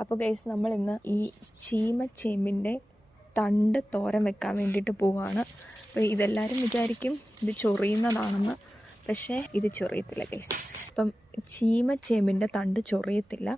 അപ്പോൾ ഗൈസ് നമ്മളിന്ന് ഈ ചീമച്ചേമ്പിൻ്റെ തണ്ട് തോരൻ വെക്കാൻ വേണ്ടിയിട്ട് പോവുകയാണ്. അപ്പോൾ ഇതെല്ലാവരും വിചാരിക്കും ഇത് ചൊറിയുന്നതാണെന്ന്, പക്ഷേ ഇത് ചൊറിയത്തില്ല ഗൈസ്. അപ്പം ചീമച്ചേമ്പിൻ്റെ തണ്ട് ചൊറിയത്തില്ല.